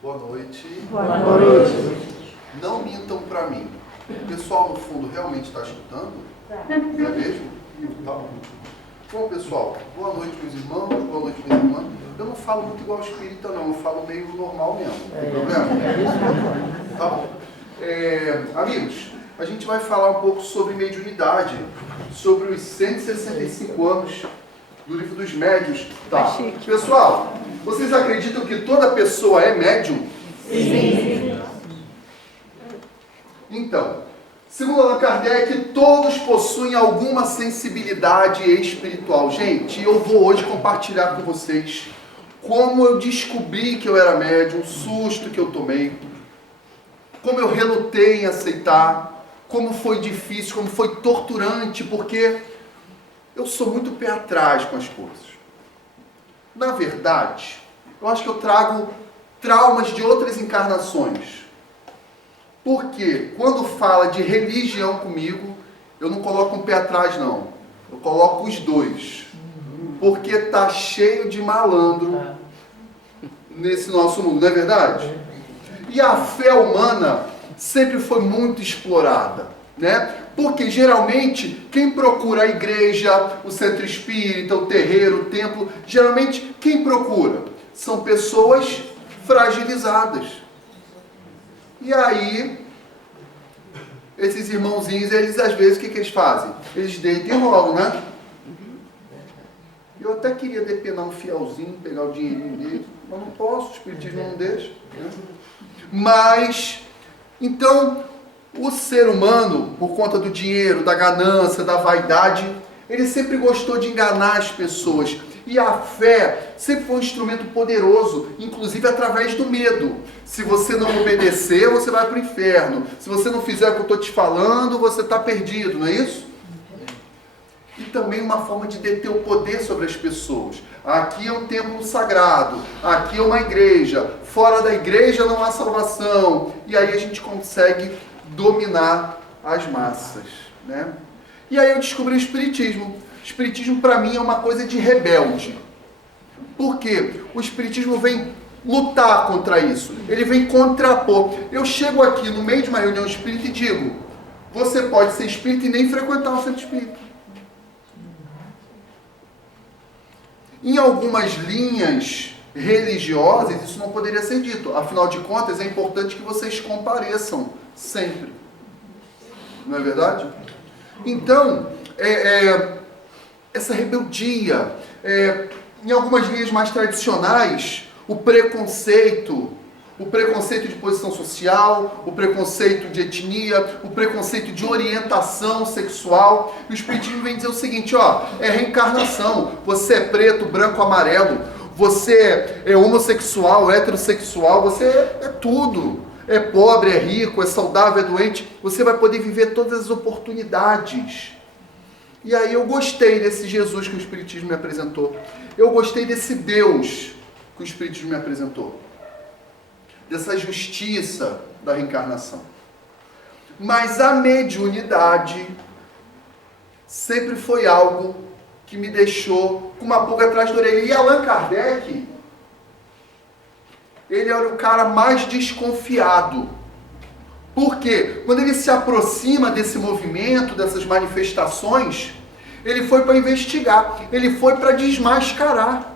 Boa noite. Boa noite. Não mintam para mim. O pessoal no fundo realmente está escutando? Não é mesmo? Tá bom. Bom, pessoal, boa noite, meus irmãos, boa noite, minhas irmãs. Eu não falo muito igual espírita, não. Eu falo meio normal mesmo. Não tem problema? Tá bom. Amigos, a gente vai falar um pouco sobre mediunidade, sobre os 165 anos do Livro dos Médiuns. Tá. Pessoal, vocês acreditam que toda pessoa é médium? Sim. Então, segundo Allan Kardec, todos possuem alguma sensibilidade espiritual. Gente, eu vou hoje compartilhar com vocês como eu descobri que eu era médium, o susto que eu tomei, como eu relutei em aceitar, como foi difícil, como foi torturante, porque eu sou muito pé atrás com as coisas. Na verdade, eu acho que eu trago traumas de outras encarnações. Porque quando fala de religião comigo, eu não coloco um pé atrás, não. Eu coloco os dois. Porque tá cheio de malandro nesse nosso mundo, não é verdade? E a fé humana sempre foi muito explorada, né? Porque geralmente quem procura a igreja, o centro espírita, o terreiro, o templo, geralmente quem procura? São pessoas fragilizadas. E aí, esses irmãozinhos, eles às vezes, o que eles fazem? Eles deitam e rolam, né? Eu até queria depenar um fielzinho, pegar o dinheirinho dele, mas não posso, o espiritismo não deixa. Né? Mas, então, o ser humano, por conta do dinheiro, da ganância, da vaidade, ele sempre gostou de enganar as pessoas. E a fé sempre foi um instrumento poderoso, inclusive através do medo. Se você não obedecer, você vai para o inferno. Se você não fizer o que eu estou te falando, você está perdido, não é isso? E também uma forma de deter o poder sobre as pessoas. Aqui é um templo sagrado, aqui é uma igreja, fora da igreja não há salvação. E aí a gente consegue dominar as massas, né? E aí eu descobri o espiritismo. O espiritismo para mim é uma coisa de rebelde. Por quê? O espiritismo vem lutar contra isso. Ele vem contrapor. Eu chego aqui no meio de uma reunião espírita e digo: você pode ser espírita e nem frequentar o centro espírita. Em algumas linhas religiosas, isso não poderia ser dito. Afinal de contas, é importante que vocês compareçam sempre. Não é verdade? Então, essa rebeldia, em algumas linhas mais tradicionais, o preconceito de posição social, o preconceito de etnia, o preconceito de orientação sexual. E o espiritismo vem dizer o seguinte, é reencarnação. Você é preto, branco, amarelo. Você é homossexual, heterossexual. Você é tudo. É pobre, é rico, é saudável, é doente. Você vai poder viver todas as oportunidades. E aí eu gostei desse Jesus que o espiritismo me apresentou. Eu gostei desse Deus que o espiritismo me apresentou. Dessa justiça da reencarnação. Mas a mediunidade sempre foi algo que me deixou com uma pulga atrás da orelha. E Allan Kardec, ele era o cara mais desconfiado. Por quê? Quando ele se aproxima desse movimento, dessas manifestações, ele foi para investigar, ele foi para desmascarar.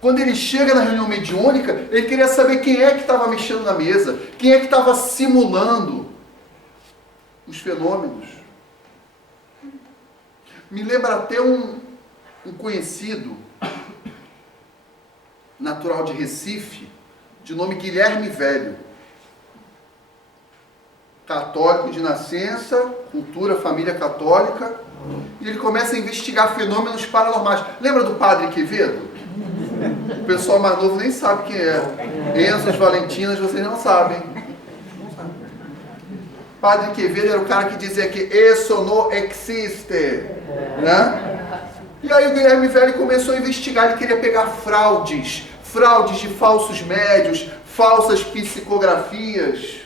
Quando ele chega na reunião mediúnica, ele queria saber quem é que estava mexendo na mesa, quem é que estava simulando os fenômenos. Me lembra até um conhecido, natural de Recife, de nome Guilherme Velho. Católico de nascença, cultura, família católica, e ele começa a investigar fenômenos paranormais. Lembra do Padre Quevedo? O pessoal mais novo nem sabe quem é. Enzo, Valentinas, vocês não sabem. Padre Quevedo era o cara que dizia que isso não existe, né? E aí o Guilherme Velho começou a investigar, ele queria pegar fraudes de falsos médios, falsas psicografias.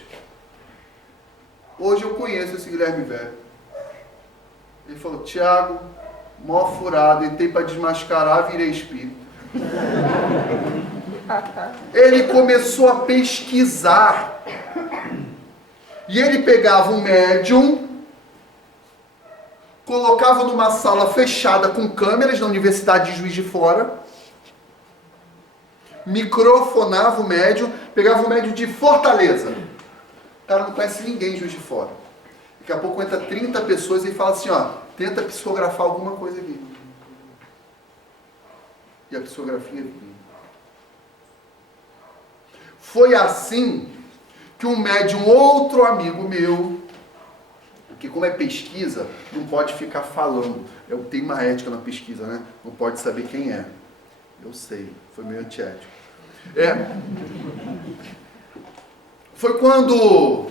Hoje eu conheço esse Guilherme Velho. Ele falou: Tiago, mó furado, entrei para desmascarar, virei espírito. Ele começou a pesquisar. E ele pegava um médium, colocava numa sala fechada com câmeras na Universidade de Juiz de Fora, microfonava o médium, pegava o médium de Fortaleza. O cara não conhece ninguém em Juiz de Fora. Daqui a pouco entra 30 pessoas e fala assim, ó, tenta psicografar alguma coisa aqui. E a psicografia vinha. Foi assim que um médium, outro amigo meu, que como é pesquisa, não pode ficar falando. Tem uma ética na pesquisa, né? Não pode saber quem é. Eu sei, foi meio antiético. Foi quando...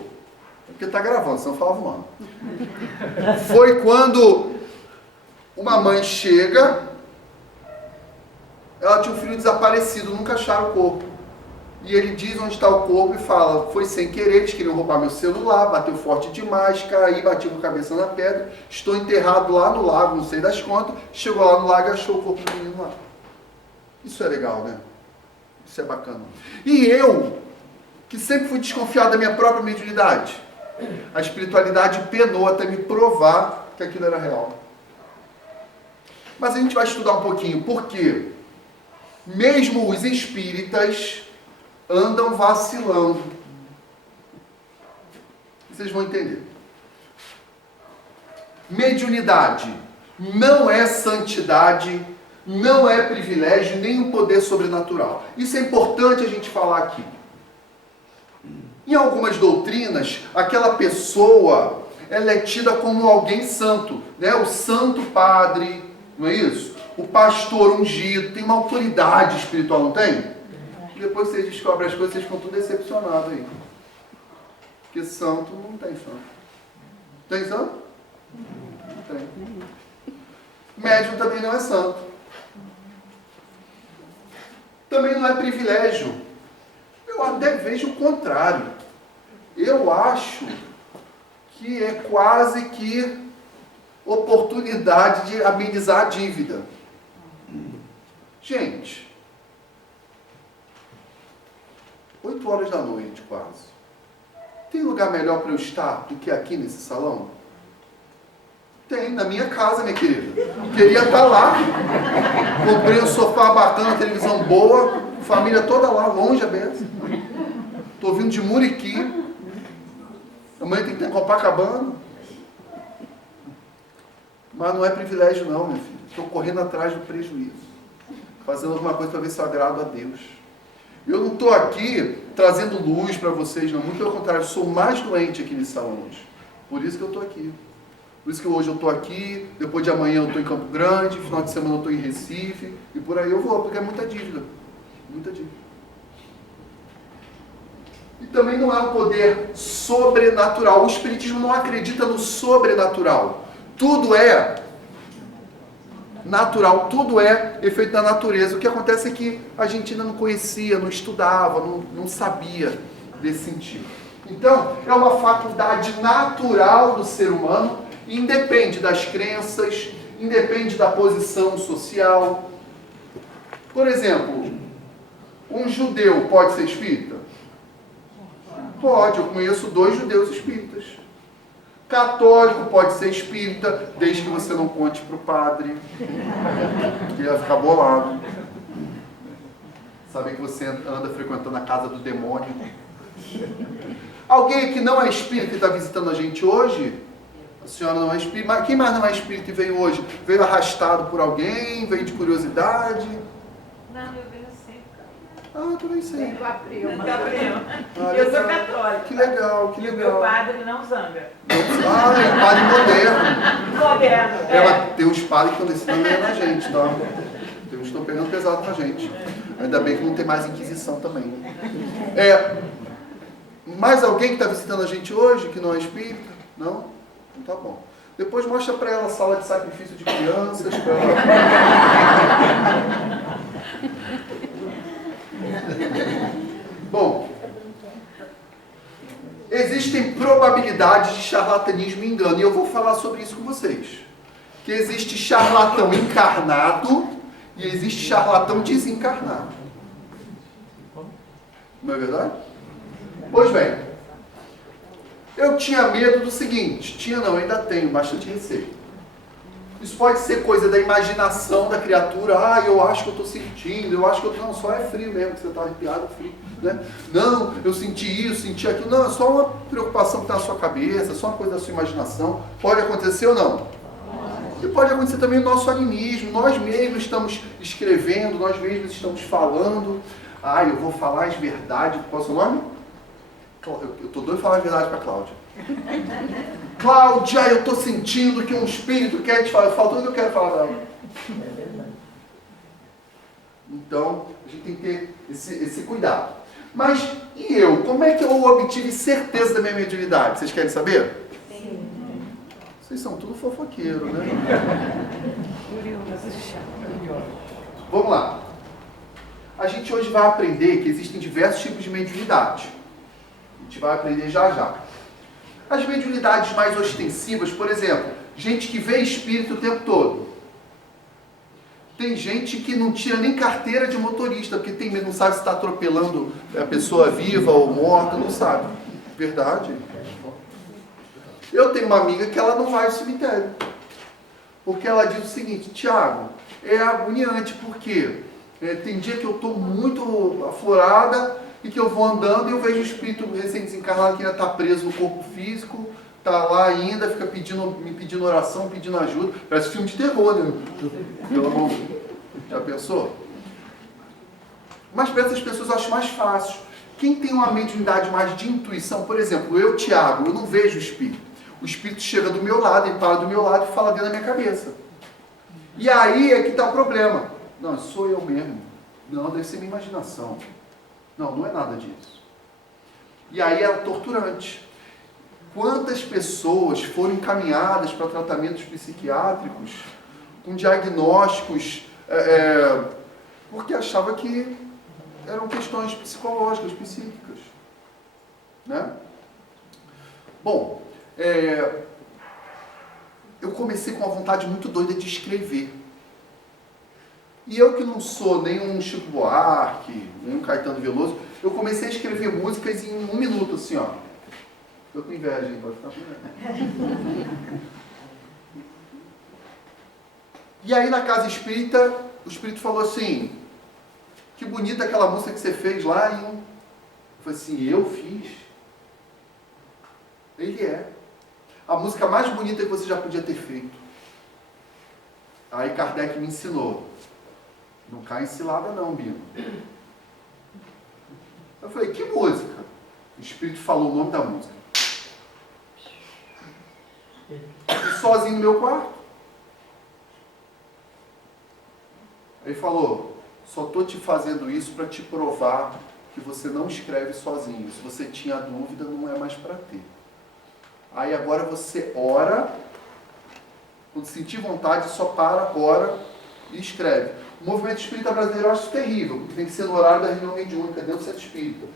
Porque tá gravando, senão eu falava o nome. Foi quando uma mãe chega, ela tinha um filho desaparecido, nunca acharam o corpo. E ele diz onde está o corpo e fala, foi sem querer, eles queriam roubar meu celular, bateu forte demais, caí, bati com a cabeça na pedra, estou enterrado lá no lago, não sei das quantas, chegou lá no lago e achou o corpo do menino lá. Isso é legal, né? Isso é bacana. E eu, que sempre fui desconfiado da minha própria mediunidade, a espiritualidade penou até me provar que aquilo era real. Mas a gente vai estudar um pouquinho, porque mesmo os espíritas andam vacilando. Vocês vão entender. Mediunidade não é santidade, não é privilégio, nem um poder sobrenatural. Isso é importante a gente falar aqui. Em algumas doutrinas, aquela pessoa, ela é tida como alguém santo, né? O santo padre, não é isso? O pastor ungido, tem uma autoridade espiritual, não tem? Depois vocês descobrem as coisas, vocês ficam tudo decepcionados aí. Porque santo não tem santo. Tem santo? Não tem. Médium também não é santo. Também não é privilégio. Eu até vejo o contrário. Eu acho que é quase que oportunidade de amenizar a dívida. Gente, 8 horas da noite quase. Tem lugar melhor para eu estar do que aqui nesse salão? Tem, na minha casa, minha querida. Queria estar lá. Comprei um sofá bacana, televisão boa, família toda lá, longe a beça. Estou vindo de Muriqui. Amanhã tem que ter Copacabana. Mas não é privilégio não, meu filho. Estou correndo atrás do prejuízo. Fazendo alguma coisa para ver se eu agrado a Deus. Eu não estou aqui trazendo luz para vocês, não. Muito pelo contrário, eu sou mais doente aqui nesse salão hoje. Por isso que eu estou aqui. Por isso que hoje eu estou aqui, depois de amanhã eu estou em Campo Grande, final de semana eu estou em Recife, e por aí eu vou, porque é muita dívida. Muita dívida. E também não é um poder sobrenatural. O Espiritismo não acredita no sobrenatural. Tudo é natural, tudo é efeito da natureza. O que acontece é que a gente ainda não conhecia, não estudava, não sabia desse sentido. Então, é uma faculdade natural do ser humano, independe das crenças, independe da posição social. Por exemplo, um judeu pode ser espírita? Pode, eu conheço 2 judeus espíritas. Católico pode ser espírita, desde que você não conte para o padre, que ele vai ficar bolado. Saber que você anda frequentando a casa do demônio. Alguém que não é espírita e está visitando a gente hoje? A senhora não é espírita. Quem mais não é espírita e veio hoje? Veio arrastado por alguém? Veio de curiosidade? Não, eu venho sempre. Ah, tu vem sempre. Do April. Ah, Eu sou católica. Que legal, que E o legal. meu padre não zanga. Ah, é padre moderno. Moderno. Ela, tem uns padres que estão descendo ganhando a gente, tá? Tem uns que estão pegando pesado com a gente. Ainda bem que não tem mais Inquisição também. Mais alguém que está visitando a gente hoje, que não é espírita? Não? Então tá bom. Depois mostra para ela a sala de sacrifício de crianças. Pra ela. Bom, existem probabilidades de charlatanismo e engano. E eu vou falar sobre isso com vocês. Que existe charlatão encarnado e existe charlatão desencarnado. Não é verdade? Pois bem, eu tinha medo do seguinte, ainda tenho bastante receio. Isso pode ser coisa da imaginação da criatura. Eu acho que eu estou sentindo, eu acho que eu estou... Não, só é frio mesmo, que você está arrepiado, frio. Né? Não, eu senti isso, senti aquilo. Não, é só uma preocupação que está na sua cabeça, é só uma coisa da sua imaginação. Pode acontecer ou não? E pode acontecer também no nosso animismo. Nós mesmos estamos escrevendo, nós mesmos estamos falando. Eu vou falar as verdades. Qual é o seu nome? Eu estou doido de falar a verdade para a Cláudia. Cláudia, eu estou sentindo que um espírito quer te falar. Faltou o que eu quero falar dela. Então, a gente tem que ter esse cuidado. Mas, e eu? Como é que eu obtive certeza da minha mediunidade? Vocês querem saber? Sim. Vocês são tudo fofoqueiro, né? Vamos lá. A gente hoje vai aprender que existem diversos tipos de mediunidade. A gente vai aprender já já. As mediunidades mais ostensivas, por exemplo, gente que vê espírito o tempo todo. Tem gente que não tira nem carteira de motorista, porque tem medo, não sabe se está atropelando a pessoa viva ou morta, não sabe. Verdade? Eu tenho uma amiga que ela não vai ao cemitério. Porque ela diz o seguinte: Tiago, é agoniante, porque tem dia que eu estou muito aflorada e que eu vou andando e eu vejo o espírito recém-desencarnado que ainda está preso no corpo físico, está lá ainda, fica me pedindo oração, pedindo ajuda. Parece filme de terror, né? Pelo amor de Deus. Já pensou? Mas para essas pessoas eu acho mais fácil. Quem tem uma mediunidade mais de intuição, por exemplo, eu, Tiago, eu não vejo o espírito. O espírito chega do meu lado, ele para do meu lado e fala dentro da minha cabeça. E aí é que está o problema. Não, sou eu mesmo. Não, deve ser minha imaginação. Não, não é nada disso. E aí é torturante. Quantas pessoas foram encaminhadas para tratamentos psiquiátricos com diagnósticos porque achava que eram questões psicológicas, psíquicas. Né? Bom, eu comecei com uma vontade muito doida de escrever. E eu que não sou nem um Chico Buarque, nem um Caetano Veloso, eu comecei a escrever músicas em 1 minuto, assim, ó. Eu com inveja, hein? Pode ficar com inveja. E aí na casa espírita, o espírito falou assim: que bonita aquela música que você fez lá. Eu falei assim: eu fiz? Ele é. A música mais bonita que você já podia ter feito. Aí Kardec me ensinou: não cai em cilada não, Bino. Eu falei: que música? O espírito falou o nome da música. E sozinho no meu quarto. Ele falou: só estou te fazendo isso para te provar que você não escreve sozinho. Se você tinha dúvida, não é mais para ter. Aí agora você ora, quando sentir vontade, só para, ora e escreve. O movimento espírita brasileiro eu acho isso terrível, porque tem que ser no horário da reunião mediúnica, dentro do centro espírita.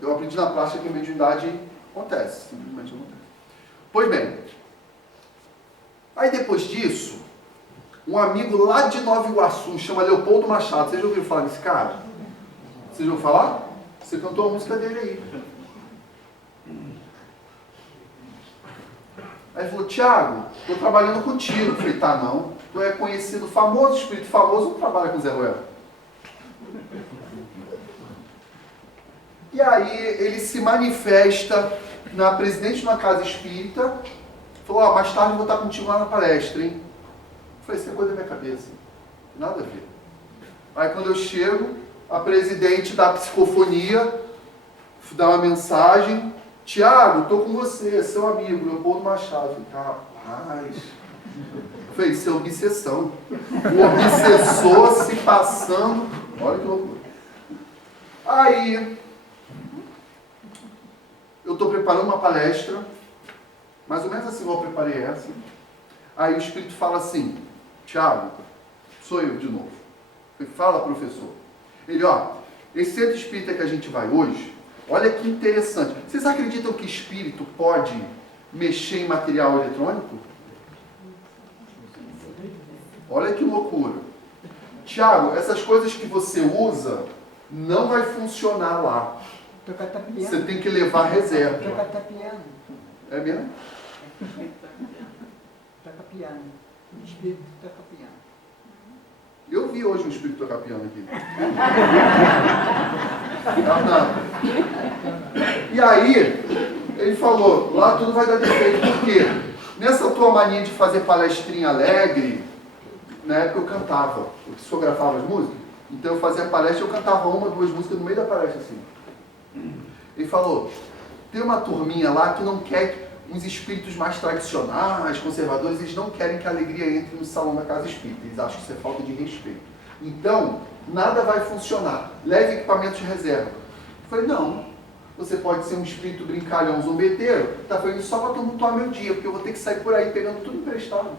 Eu aprendi na prática que a mediunidade acontece, simplesmente acontece. Pois bem, aí depois disso, um amigo lá de Nova Iguaçu, chama Leopoldo Machado. Vocês já ouviram falar desse cara? Vocês já ouviram falar? Você cantou a música dele aí. Aí ele falou: Tiago, estou trabalhando contigo. Eu falei: tá, não. Tu é conhecido, famoso, espírito famoso, não trabalha com Zé Ruela. E aí ele se manifesta na presidente de uma casa espírita. Falou: mais tarde eu vou estar contigo lá na palestra, hein? Eu falei: isso é coisa da minha cabeça. Nada a ver. Aí quando eu chego, a presidente da psicofonia dá uma mensagem: Tiago, estou com você, seu amigo, Leopoldo Machado. Eu falei: rapaz. Eu falei: isso é obsessão. O obsessor se passando. Olha que loucura. Aí, eu estou preparando uma palestra, mais ou menos assim, eu preparei essa. Aí o espírito fala assim: Tiago, sou eu de novo. Eu falei: fala, professor. Ele: esse centro espírita que a gente vai hoje, olha que interessante. Vocês acreditam que espírito pode mexer em material eletrônico? Olha que loucura. Tiago, essas coisas que você usa não vai funcionar lá. Tocar piano. Você tem que levar reserva. Tocar piano. É mesmo? Toca piano. O espírito toca piano. Eu vi hoje um espírito tocar piano aqui. E aí, ele falou, lá tudo vai dar defeito. Por quê? Nessa tua mania de fazer palestrinha alegre, na época eu cantava, eu psicografava as músicas, então eu fazia palestra e eu cantava uma, duas músicas no meio da palestra assim. Ele falou, tem uma turminha lá que não quer, uns espíritos mais tradicionais, conservadores, eles não querem que a alegria entre no salão da casa espírita, eles acham que isso é falta de respeito. Então, nada vai funcionar, leve equipamentos de reserva. Eu falei, não, você pode ser um espírito brincalhão, zombeteiro, tá fazendo só para tumultuar meu dia, porque eu vou ter que sair por aí pegando tudo emprestado.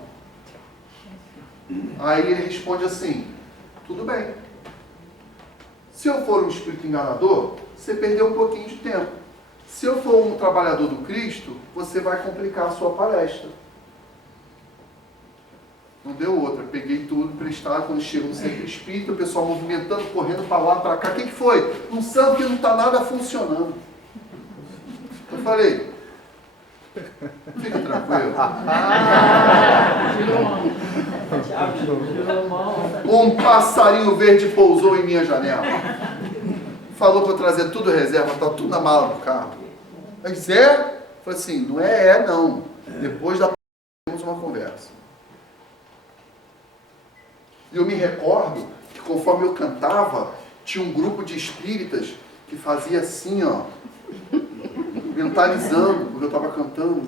Aí ele responde assim, tudo bem. Se eu for um espírito enganador, você perdeu um pouquinho de tempo. Se eu for um trabalhador do Cristo, você vai complicar a sua palestra. Não deu outra. Peguei tudo emprestado, quando chego no centro espírita, o pessoal movimentando, correndo para lá, para cá. O que foi? Não sabe que não está nada funcionando. Eu falei, fica tranquilo. Um passarinho verde pousou em minha janela. Falou para eu trazer tudo reserva, está tudo na mala do carro. Eu disse, é? Falei assim, não é não. Depois da temos uma conversa. E eu me recordo que conforme eu cantava, tinha um grupo de espíritas que fazia assim, ó, mentalizando, porque eu estava cantando.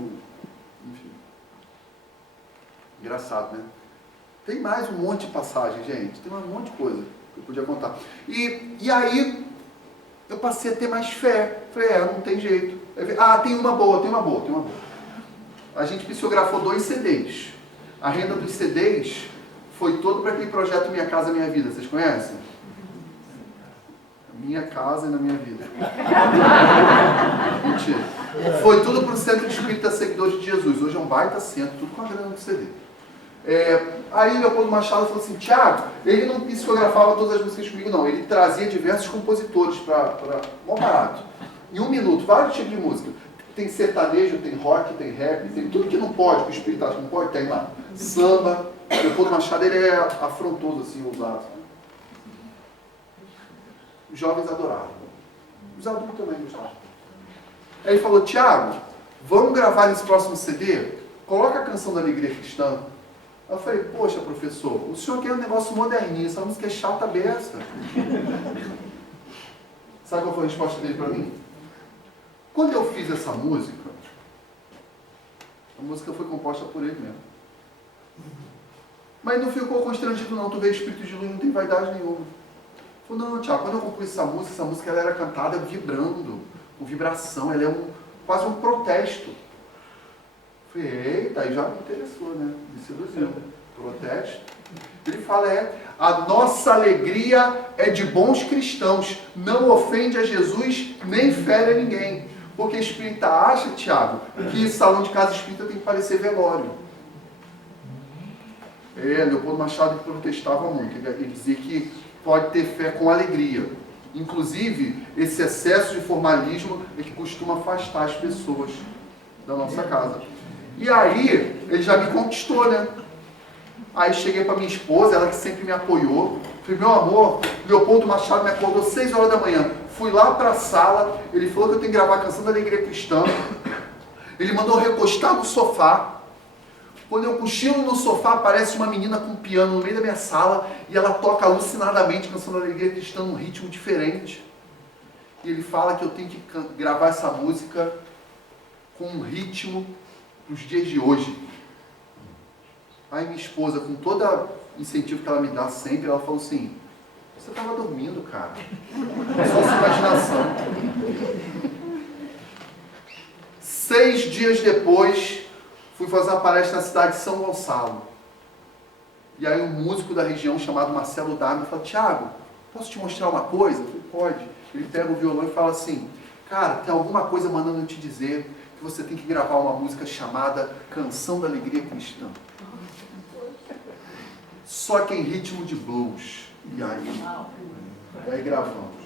Enfim. Engraçado, né? Tem mais um monte de passagem, gente. Tem um monte de coisa que eu podia contar. E aí, eu passei a ter mais fé. Falei, não tem jeito. Tem uma boa. A gente psicografou 2 CDs. A renda dos CDs foi todo para aquele projeto Minha Casa Minha Vida. Vocês conhecem? Minha Casa e na Minha Vida. Mentira. Foi tudo para o Centro Espírita Seguidores de Jesus. Hoje é um baita centro, tudo com a grana do CD. Aí Leopoldo Machado falou assim, Tiago, ele não psicografava todas as músicas comigo, não. Ele trazia diversos compositores para mó barato. Em 1 minuto, vários tipos de música. Tem sertanejo, tem rock, tem rap, tem tudo que não pode, que o espírito acha que não pode, tem lá. Samba. Leopoldo Machado, ele é afrontoso, assim, ousado. Os jovens adoravam. Os adultos também gostavam. Aí ele falou, Tiago, vamos gravar nesse próximo CD? Coloca a Canção da Alegria Cristã. Eu falei, poxa, professor, o senhor quer um negócio moderninho, essa música é chata besta. Sabe qual foi a resposta dele para mim? Quando eu fiz essa música, a música foi composta por ele mesmo. Mas não ficou constrangido não, tu vê espírito de luz, não tem vaidade nenhuma. Falei, não, Tiago, quando eu compus essa música ela era cantada vibrando, com vibração, ela é quase um protesto. Falei, eita, aí já me interessou, né? Me seduziu. Protesto. Ele fala, a nossa alegria é de bons cristãos, não ofende a Jesus, nem fere a ninguém. Porque espírita acha, Tiago, que salão de casa espírita tem que parecer velório. Leopoldo Machado protestava muito, ele dizia que pode ter fé com alegria. Inclusive, esse excesso de formalismo é que costuma afastar as pessoas da nossa casa. E aí, ele já me conquistou, né? Aí cheguei para minha esposa, ela que sempre me apoiou. Falei, meu amor, Leopoldo Machado me acordou 6 horas da manhã. Fui lá para a sala, ele falou que eu tenho que gravar a Canção da Alegria Cristã. Ele mandou recostar no sofá. Quando eu cochilo no sofá, aparece uma menina com um piano no meio da minha sala e ela toca alucinadamente a Canção da Alegria Cristã num ritmo diferente. E ele fala que eu tenho que gravar essa música com um ritmo dos dias de hoje. Aí minha esposa, com todo o incentivo que ela me dá sempre, ela falou assim, você estava dormindo, cara. É só sua imaginação. 6 dias depois, fui fazer uma palestra na cidade de São Gonçalo. E aí um músico da região chamado Marcelo Dávila falou, Tiago, posso te mostrar uma coisa? Eu falei, pode. Ele pega o violão e fala assim, cara, tem alguma coisa mandando eu te dizer que você tem que gravar uma música chamada Canção da Alegria Cristã. Só que em ritmo de blues. E aí gravamos.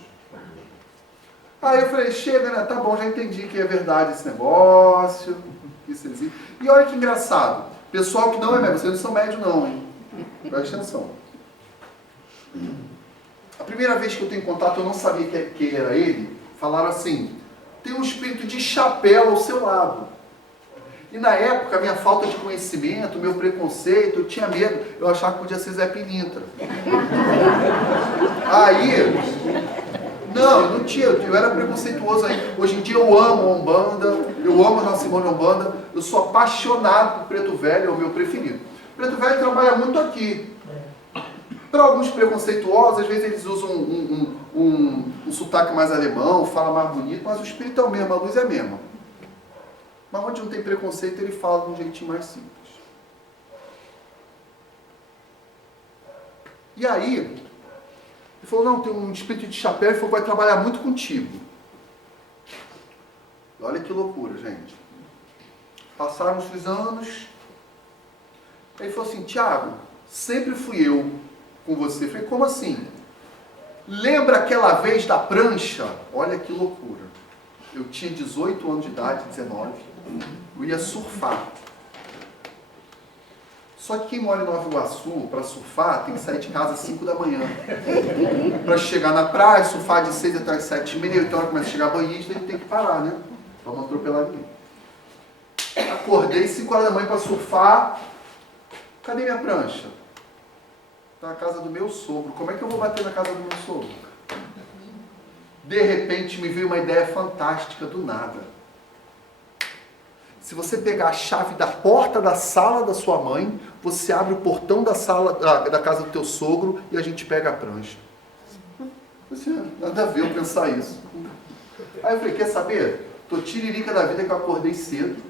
Aí eu falei, chega, né? Tá bom, já entendi que é verdade esse negócio. Que isso existe. E olha que engraçado. Pessoal que não é médium, vocês não são médium não, hein? Presta atenção. A primeira vez que eu tenho contato, eu não sabia que era ele. Falaram assim, tem um espírito de chapéu ao seu lado. E na época, a minha falta de conhecimento, meu preconceito, eu tinha medo. Eu achava que podia ser Zé Pilintra. Aí, não, eu não tinha, eu era preconceituoso aí. Hoje em dia eu amo a Umbanda, eu amo a Nossa Simone Umbanda, eu sou apaixonado por Preto Velho, é o meu preferido. Preto Velho trabalha muito aqui. Para alguns preconceituosos, às vezes eles usam um sotaque mais alemão, fala mais bonito, mas o espírito é o mesmo, a luz é a mesma. Mas onde não tem preconceito, ele fala de um jeitinho mais simples. E aí, ele falou, não, tem um espírito de chapéu, ele falou, vai trabalhar muito contigo. Olha que loucura, gente. Passaram os anos, aí ele falou assim, Tiago, sempre fui eu com você. Eu falei, como assim? Lembra aquela vez da prancha? Olha que loucura. Eu tinha 18 anos de idade, 19. Eu ia surfar. Só que quem mora em Nova Iguaçu, para surfar, tem que sair de casa às 5 da manhã. Para chegar na praia, surfar de 6 até as 7h30, 8 horas começa a chegar banhista, a gente tem que parar, né? Para não atropelar ninguém. Acordei 5 horas da manhã para surfar. Cadê minha prancha? Está na casa do meu sogro. Como é que eu vou bater na casa do meu sogro? De repente me veio uma ideia fantástica do nada. Se você pegar a chave da porta da sala da sua mãe, você abre o portão da sala da casa do teu sogro e a gente pega a prancha. Assim, nada a ver eu pensar isso. Aí eu falei, quer saber? Tô tiririca da vida que eu acordei cedo.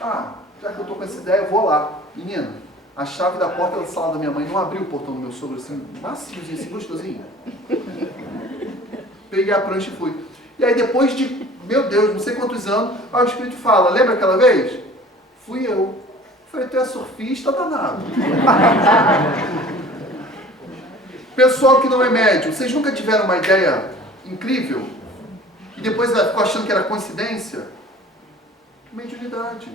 Ah, já que eu tô com essa ideia, eu vou lá. Menina, a chave da porta da sala da minha mãe não abriu o portão do meu sogro assim, maciozinho, assim, gostosinho. Peguei a prancha e fui. E aí depois de, meu Deus, não sei quantos anos, aí o Espírito fala, lembra aquela vez? Fui eu. Falei, tu é surfista, danado. Pessoal que não é médium, vocês nunca tiveram uma ideia incrível? E depois ficou achando que era coincidência? Mediunidade.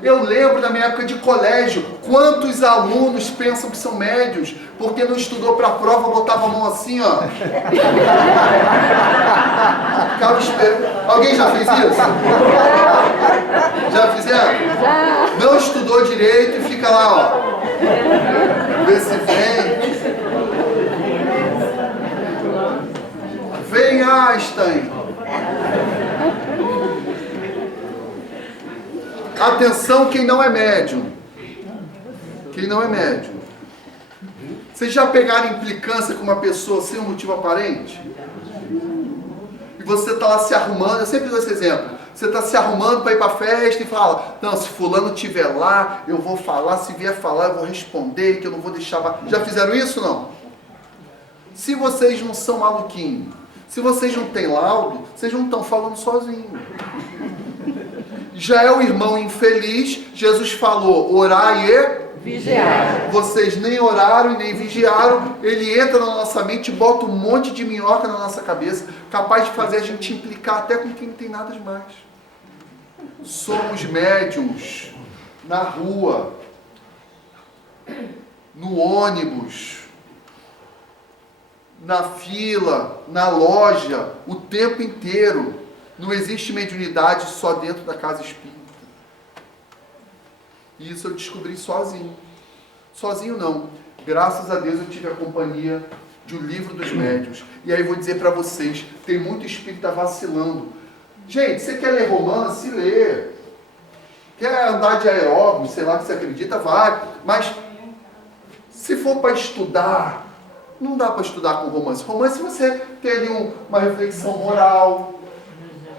Eu lembro da minha época de colégio, quantos alunos pensam que são médios, porque não estudou para a prova, botava a mão assim, ó. Ficava esperando. Alguém já fez isso? Já fizeram? Não estudou direito e fica lá, ó. Vê se vem. Vem Einstein. Atenção quem não é médium. Quem não é médium. Vocês já pegaram implicância com uma pessoa sem um motivo aparente? E você está lá se arrumando, eu sempre dou esse exemplo. Você está se arrumando para ir para a festa e fala, não, se fulano estiver lá, eu vou falar, se vier falar, eu vou responder, que eu não vou deixar... Já fizeram isso, não? Se vocês não são maluquinhos, se vocês não têm laudo, vocês não estão falando sozinhos. Já é o irmão infeliz, Jesus falou, orai e vigiar. Vocês nem oraram e nem vigiaram, ele entra na nossa mente e bota um monte de minhoca na nossa cabeça, capaz de fazer a gente implicar até com quem não tem nada demais. Somos médiums na rua, no ônibus, na fila, na loja, o tempo inteiro. Não existe mediunidade só dentro da casa espírita. E isso eu descobri sozinho. Sozinho não. Graças a Deus eu tive a companhia de O Livro dos Médiuns. E aí vou dizer para vocês, tem muito espírita vacilando. Gente, você quer ler romance? Lê. Quer andar de aeróbio, sei lá que você acredita, vai. Mas se for para estudar, não dá para estudar com romance. Romance você tem ali uma reflexão moral.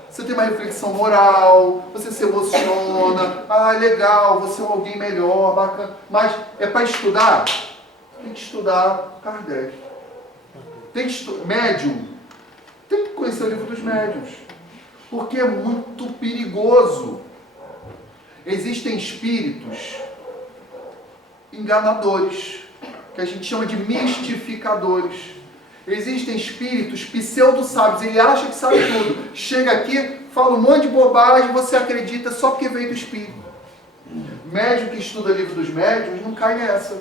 Você tem uma reflexão moral, você se emociona, ah, legal, você é alguém melhor, bacana. Mas é para estudar? Tem que estudar Kardec. Tem que estudar médium. Tem que conhecer o Livro dos Médiuns. Porque é muito perigoso. Existem espíritos enganadores, que a gente chama de mistificadores. Existem espíritos pseudo-sábios, ele acha que sabe tudo. Chega aqui, fala um monte de bobagem, você acredita só porque veio do espírito. Médium que estuda livro dos médiuns não cai nessa.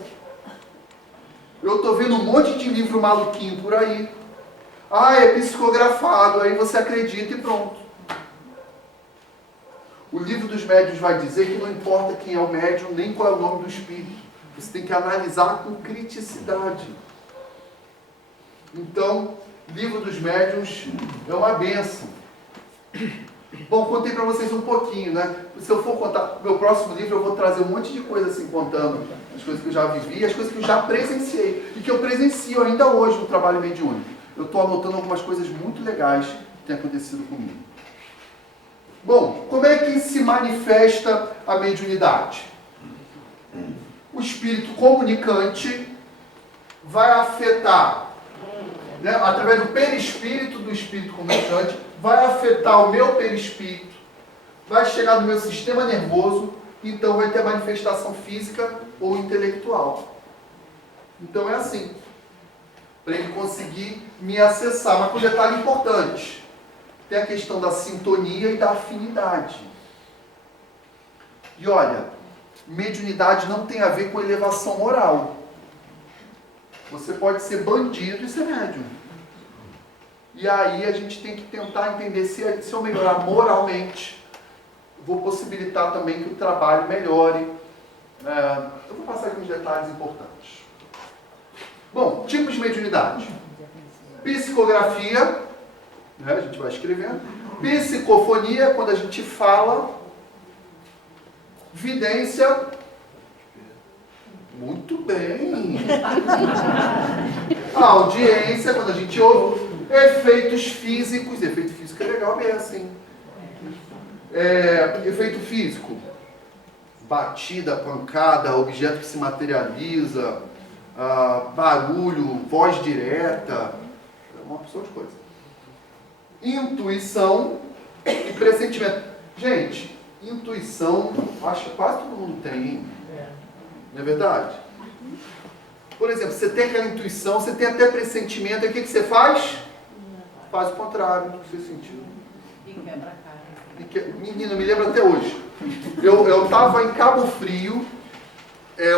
Eu estou vendo um monte de livro maluquinho por aí. Ah, é psicografado, aí você acredita e pronto. O livro dos médiuns vai dizer que não importa quem é o médium, nem qual é o nome do espírito. Você tem que analisar com criticidade. Então, livro dos médiuns é uma bênção. Bom, contei para vocês um pouquinho, né? Se eu for contar meu próximo livro, eu vou trazer um monte de coisa assim, contando as coisas que eu já vivi, as coisas que eu já presenciei e que eu presencio ainda hoje no trabalho mediúnico. Eu estou anotando algumas coisas muito legais que têm acontecido comigo. Bom, como é que se manifesta a mediunidade? O espírito comunicante vai afetar, né, através do perispírito do espírito comunicante, vai afetar o meu perispírito, vai chegar no meu sistema nervoso, então vai ter manifestação física ou intelectual. Então é assim, para ele conseguir me acessar. Mas com um detalhe importante, tem a questão da sintonia e da afinidade. E olha, mediunidade não tem a ver com elevação moral. Você pode ser bandido e ser médium. E aí a gente tem que tentar entender se eu melhorar moralmente, vou possibilitar também que o trabalho melhore. Eu vou passar aqui uns detalhes importantes. Bom, tipos de mediunidade. Psicografia, né, a gente vai escrevendo. Psicofonia, quando a gente fala. Vidência. Muito bem. A audiência, quando a gente ouve. Efeitos físicos. Efeito físico é legal mesmo, assim. Efeito físico. Batida, pancada, objeto que se materializa, barulho, voz direta, uma opção de coisa. Intuição e pressentimento. Gente, intuição, acho que quase todo mundo tem, hein? Não é verdade? Por exemplo, você tem aquela intuição, você tem até pressentimento, aí o que você faz? Faz o contrário do que você sentiu. E quebra a cara. Menina, me lembro até hoje. Eu estava em Cabo Frio,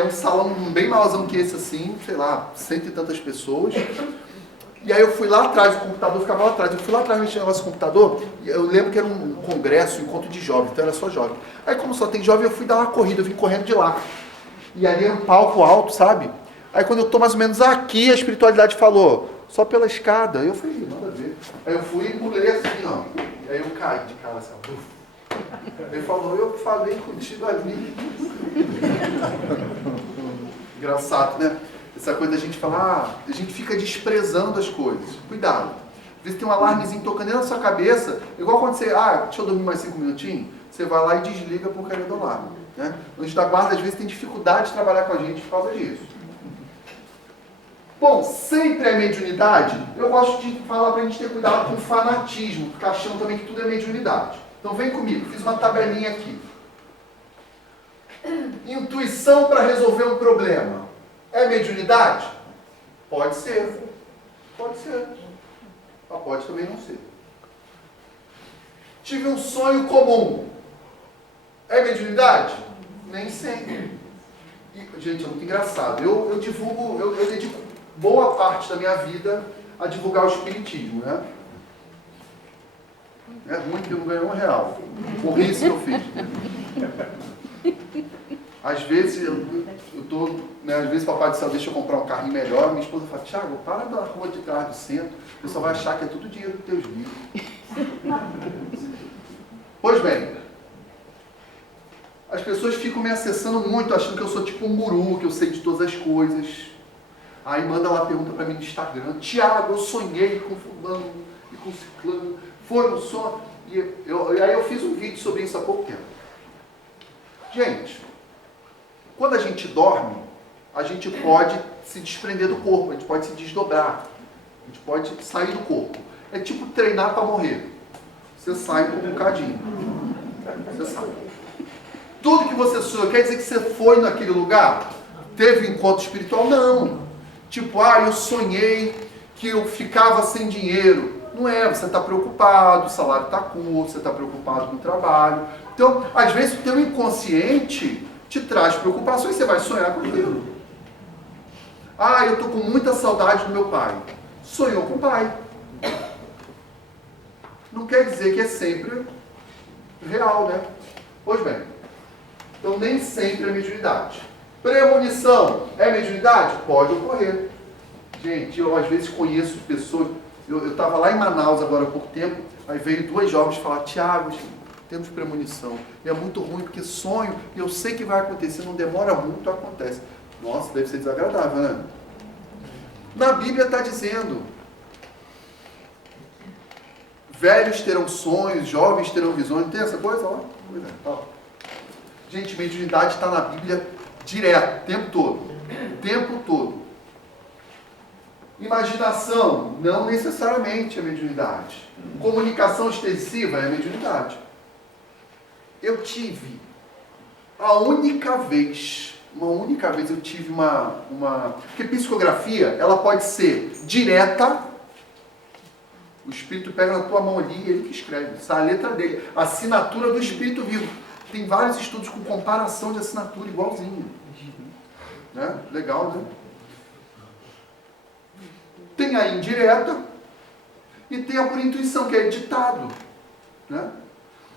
um salão bem mauzão que esse assim, sei lá, 100 e tantas pessoas. E aí eu fui lá atrás, o computador ficava lá atrás. Eu fui lá atrás mexendo no nosso computador, e eu lembro que era um congresso, um encontro de jovens, então era só jovem. Aí como só tem jovem, eu fui dar uma corrida, eu vim correndo de lá. E ali era um palco alto, sabe? Aí quando eu tô mais ou menos aqui, a espiritualidade falou, só pela escada. Aí eu falei, nada a ver. Aí eu fui e pulei assim, ó. E aí eu caí de cara assim, ó. Ele falou, eu falei contigo ali. Engraçado, né? Essa coisa da gente falar, a gente fica desprezando as coisas. Cuidado. Às vezes tem um alarmezinho tocando dentro da sua cabeça, igual quando você, deixa eu dormir mais 5 minutinhos, você vai lá e desliga a porcaria do alarme. Né? O anjo da guarda às vezes tem dificuldade de trabalhar com a gente por causa disso. Bom, sempre é mediunidade. Eu gosto de falar para a gente ter cuidado com o fanatismo, ficar achando também que tudo é mediunidade. Então vem comigo, fiz uma tabelinha aqui. Intuição para resolver um problema. É mediunidade? Pode ser. Pode ser. Mas pode também não ser. Tive um sonho comum. É mediunidade? Nem sempre. E, gente, é muito engraçado. Eu divulgo, eu dedico boa parte da minha vida a divulgar o espiritismo, né? É ruim que eu não ganhei R$1. Por isso que eu fiz. Às vezes eu tô, né, às vezes o papai do céu deixa eu comprar um carrinho melhor, minha esposa fala, Thiago, para da rua de trás do centro, o pessoal vai achar que é tudo dinheiro dos teus livros. Pois bem, as pessoas ficam me acessando muito, achando que eu sou tipo um guru, que eu sei de todas as coisas. Aí manda lá pergunta para mim no Instagram, Thiago, eu sonhei com fulano e com ciclano, foi um sonho. E aí eu fiz um vídeo sobre isso há pouco tempo. Gente, quando a gente dorme, a gente pode se desprender do corpo, a gente pode se desdobrar, a gente pode sair do corpo. É tipo treinar para morrer. Você sai por um bocadinho. Você sai. Tudo que você sonhou, quer dizer que você foi naquele lugar? Teve um encontro espiritual? Não. Tipo, eu sonhei que eu ficava sem dinheiro. Não é, você está preocupado, o salário está curto, você está preocupado com o trabalho. Então, às vezes, o teu inconsciente te traz preocupações e você vai sonhar com aquilo. Ah, eu estou com muita saudade do meu pai. Sonhou com o pai. Não quer dizer que é sempre real, né? Pois bem, então nem sempre é mediunidade. Premonição é mediunidade? Pode ocorrer. Gente, eu às vezes conheço pessoas... Eu estava lá em Manaus agora há pouco tempo, aí veio 2 jovens falar: Tiago, temos premonição. E é muito ruim porque sonho e eu sei que vai acontecer, não demora muito, acontece. Nossa, deve ser desagradável, né? Na Bíblia está dizendo: velhos terão sonhos, jovens terão visões. Não tem essa coisa lá? Gente, mediunidade está na Bíblia direto, o tempo todo. O tempo todo. Imaginação, não necessariamente é mediunidade. Comunicação extensiva é mediunidade. Eu tive, uma única vez eu tive porque psicografia, ela pode ser direta, o espírito pega na tua mão ali e ele que escreve, essa é a letra dele, a assinatura do espírito vivo. Tem vários estudos com comparação de assinatura igualzinho. Né? Legal, né? Tem a indireta e tem a por intuição, que é ditado. Né?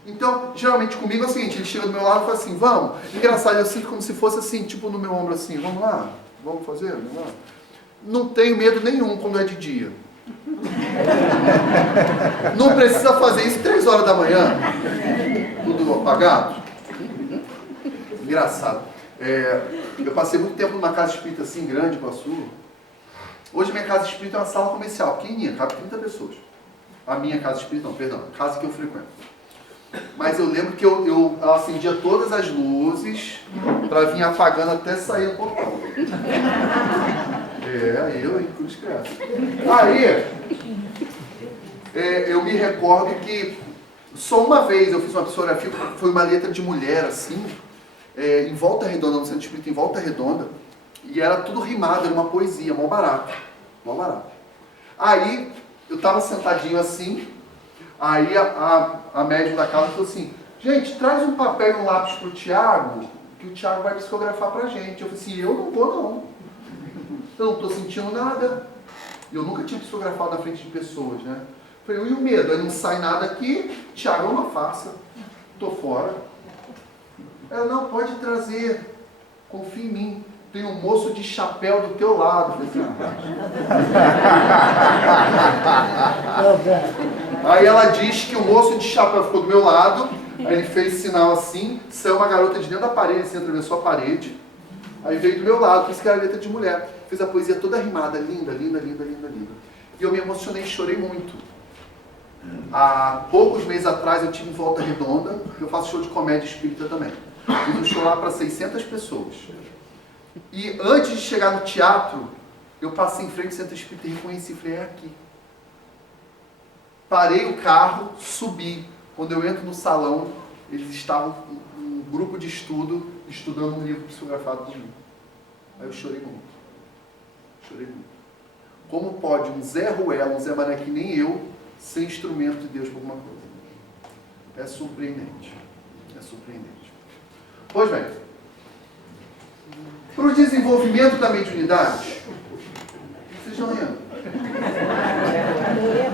Então, geralmente comigo é o seguinte, ele chega do meu lado e fala assim: vamos. Engraçado, eu sinto como se fosse assim, tipo no meu ombro assim: vamos lá, vamos fazer? Vamos lá. Não tenho medo nenhum quando é de dia. Não precisa fazer isso 3 horas da manhã, tudo apagado. Engraçado. Eu passei muito tempo numa casa espírita assim, grande, com a sua. Hoje minha casa espírita é uma sala comercial, pequenininha, cabe 30 pessoas. A minha casa espírita, não, perdão, a casa que eu frequento. Mas eu lembro que eu acendia todas as luzes para vir apagando até sair o portão. Aí eu, cruz credo. Aí, eu me recordo que só uma vez eu fiz uma psicografia, foi uma letra de mulher assim, em Volta Redonda, no Centro Espírita, em Volta Redonda. E era tudo rimado, era uma poesia, mó barato. Mó barato. Aí, eu estava sentadinho assim, aí a médium da casa falou assim: gente, traz um papel e um lápis pro Tiago, que o Tiago vai psicografar pra gente. Eu falei assim: eu não vou não. Eu não estou sentindo nada. Eu nunca tinha psicografado na frente de pessoas, né? Eu falei: e o medo? Aí não sai nada aqui, Tiago é uma farsa. Tô fora. Ela: não, pode trazer. Confia em mim. Tem um moço de chapéu do teu lado. Aí ela diz que o moço de chapéu ficou do meu lado, aí ele fez sinal assim, saiu uma garota de dentro da parede, assim, atravessou a parede, aí veio do meu lado, por isso que era letra de mulher. Fez a poesia toda rimada, linda, linda, linda, linda, linda. E eu me emocionei e chorei muito. Há poucos meses atrás eu tive em Volta Redonda, eu faço show de comédia espírita também. Fiz um show lá para 600 pessoas. E antes de chegar no teatro, eu passei em frente ao Centro Espírita e reconheci, falei: é aqui. Parei o carro, subi. Quando eu entro no salão, eles estavam um grupo de estudo, estudando um livro psicografado por mim. Aí eu chorei muito. Chorei muito. Como pode um Zé Ruela, um Zé Mané que nem eu, ser instrumento de Deus para alguma coisa? É surpreendente. É surpreendente. Pois bem, para o desenvolvimento da mediunidade, vocês estão rindo?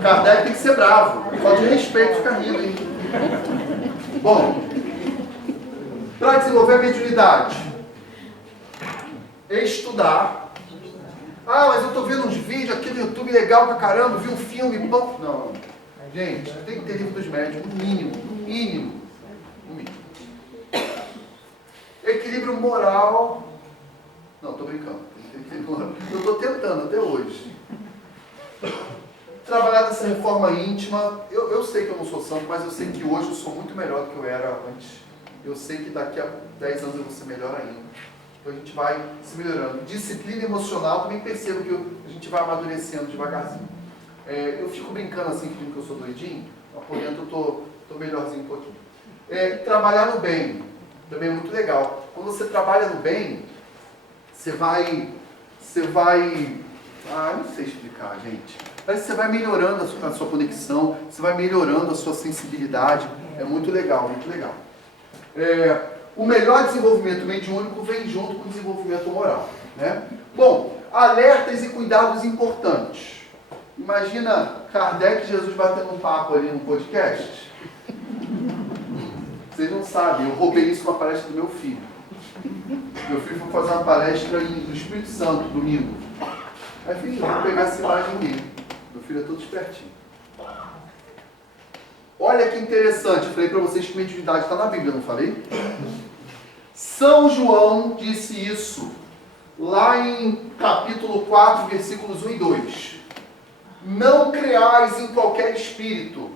Kardec tem que ser bravo. Falta de respeito ficar rindo, hein? Bom, para desenvolver a mediunidade, estudar. Ah, mas eu estou vendo uns vídeos aqui no YouTube legal pra caramba, vi um filme, pão. Não, gente, tem que ter livro dos médios, no mínimo, no mínimo. No mínimo. Equilíbrio moral. Não, estou brincando. Eu estou tentando até hoje. Trabalhar nessa reforma íntima. Eu sei que eu não sou santo, mas eu sei que hoje eu sou muito melhor do que eu era antes. Eu sei que daqui a 10 anos eu vou ser melhor ainda. Então a gente vai se melhorando. Disciplina emocional, também percebo que a gente vai amadurecendo devagarzinho. Eu fico brincando assim, fingindo que eu sou doidinho, mas por dentro eu estou melhorzinho um pouquinho. Trabalhar no bem, também é muito legal. Quando você trabalha no bem, você vai Ah, não sei explicar, gente. Mas você vai melhorando a sua conexão, você vai melhorando a sua sensibilidade. É muito legal, muito legal. O melhor desenvolvimento mediúnico vem junto com o desenvolvimento moral, né? Bom, alertas e cuidados importantes. Imagina Kardec e Jesus batendo um papo ali no podcast. Vocês não sabem, eu roubei isso numa palestra do meu filho. Meu filho foi fazer uma palestra no Espírito Santo, domingo. Aí filho, vou pegar essa imagem dele. Meu filho é todo espertinho. Olha que interessante, eu falei para vocês que mediunidade está na Bíblia, não falei? São João disse isso lá em capítulo 4, versículos 1 e 2. Não creais em qualquer espírito.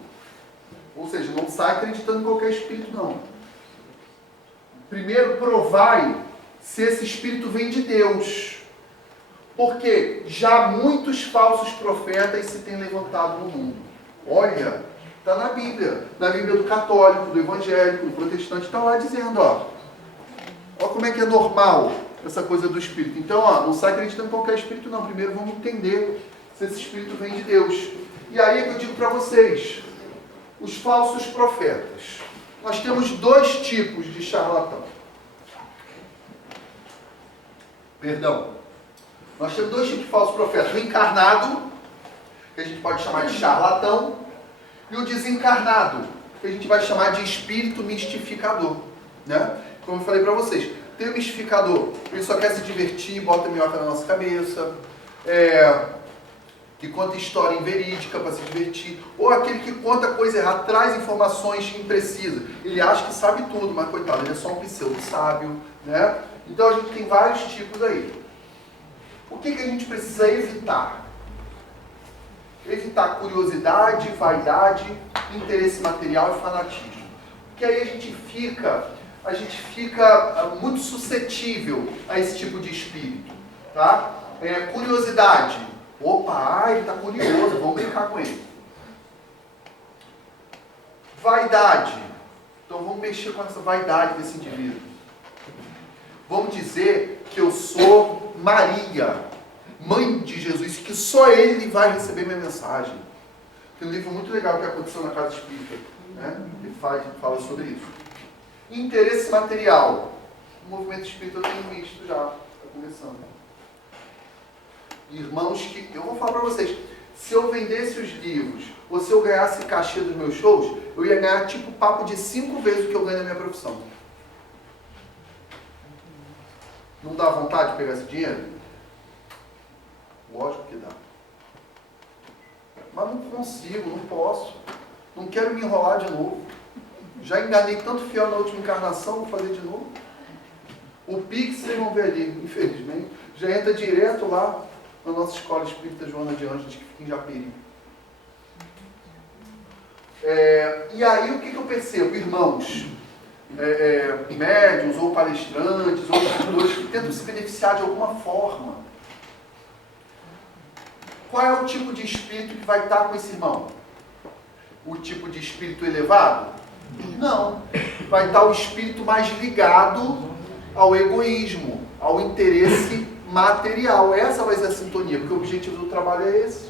Ou seja, não sai acreditando em qualquer espírito, não. Primeiro, provai se esse espírito vem de Deus. Porque já muitos falsos profetas se têm levantado no mundo. Olha, está na Bíblia do católico, do evangélico, do protestante, está lá dizendo, ó como é que é normal essa coisa do espírito. Então, não sai acreditando em qualquer espírito, não. Primeiro vamos entender se esse espírito vem de Deus. E aí é que eu digo para vocês, os falsos profetas. Nós temos dois tipos de charlatão. Perdão. Nós temos dois tipos de falsos profetas. O encarnado, que a gente pode chamar de charlatão, e o desencarnado, que a gente vai chamar de espírito mistificador, né? Como eu falei para vocês, tem o mistificador, ele só quer se divertir, bota minhoca na nossa cabeça, que conta história inverídica para se divertir, ou aquele que conta coisa errada, traz informações imprecisas. Ele acha que sabe tudo, mas coitado, ele é só um pseudo-sábio, né? Então a gente tem vários tipos aí. O que a gente precisa evitar? Evitar curiosidade, vaidade, interesse material e fanatismo. Porque aí a gente fica muito suscetível a esse tipo de espírito, tá? Curiosidade. Opa, ele está curioso, vamos brincar com ele. Vaidade. Então vamos mexer com essa vaidade desse indivíduo. Vamos dizer que eu sou Maria, mãe de Jesus, que só ele vai receber minha mensagem. Tem um livro muito legal que aconteceu na Casa Espírita, né? Ele fala sobre isso. Interesse material. O movimento espírita eu tenho visto já, está começando. Irmãos que... Eu vou falar para vocês, se eu vendesse os livros, ou se eu ganhasse cachê dos meus shows, eu ia ganhar tipo papo de 5 vezes o que eu ganho na minha profissão. Não dá vontade de pegar esse dinheiro? Lógico que dá. Mas não consigo, não posso. Não quero me enrolar de novo. Já enganei tanto fiel na última encarnação, vou fazer de novo. O Pix, vocês vão ver ali, infelizmente, já entra direto lá na nossa escola espírita Joana de Ângeles, que fica em Japeri. E aí o que eu percebo? Irmãos, médiuns ou palestrantes, ou escritores que tentam se beneficiar de alguma forma. Qual é o tipo de espírito que vai estar com esse irmão? O tipo de espírito elevado? Não. Vai estar o espírito mais ligado ao egoísmo, ao interesse material. Essa vai ser a sintonia, porque o objetivo do trabalho é esse,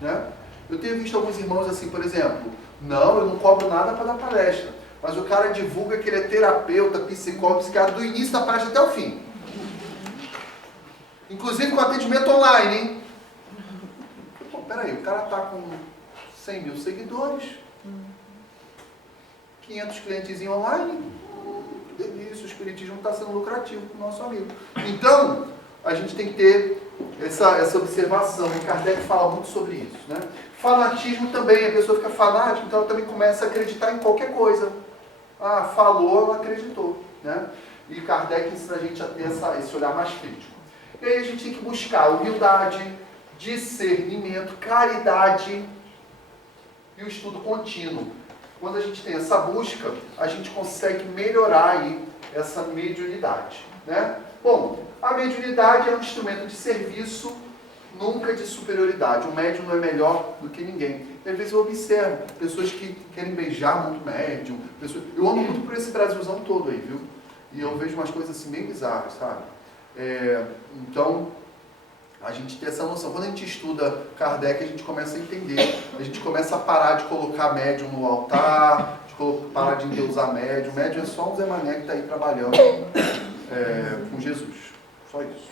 né? Eu tenho visto alguns irmãos assim, por exemplo, não, eu não cobro nada para dar palestra, mas o cara divulga que ele é terapeuta, psicólogo, psiquiatra do início da palestra até o fim. Inclusive com atendimento online, hein? Pô, peraí, o cara está com 100 mil seguidores, 500 clientes online, delícia, o espiritismo está sendo lucrativo para o nosso amigo. Então, a gente tem que ter essa observação, e Kardec fala muito sobre isso, né? Fanatismo também, a pessoa fica fanática, então ela também começa a acreditar em qualquer coisa. Ah, falou, ela acreditou, né? E Kardec ensina a gente a ter esse olhar mais crítico. E aí a gente tem que buscar humildade, discernimento, caridade e o estudo contínuo. Quando a gente tem essa busca, a gente consegue melhorar aí essa mediunidade, né? Bom, a mediunidade é um instrumento de serviço, nunca de superioridade. O médium não é melhor do que ninguém. E às vezes eu observo pessoas que querem beijar muito médium. Eu ando muito por esse Brasilzão todo aí, viu? E eu vejo umas coisas assim bem bizarras, sabe? Então, A gente tem essa noção. Quando a gente estuda Kardec, a gente começa a entender. A gente começa a parar de colocar médium no altar, parar de endeusar médium. Médium é só um Zé Mané que está aí trabalhando com Jesus. Só isso.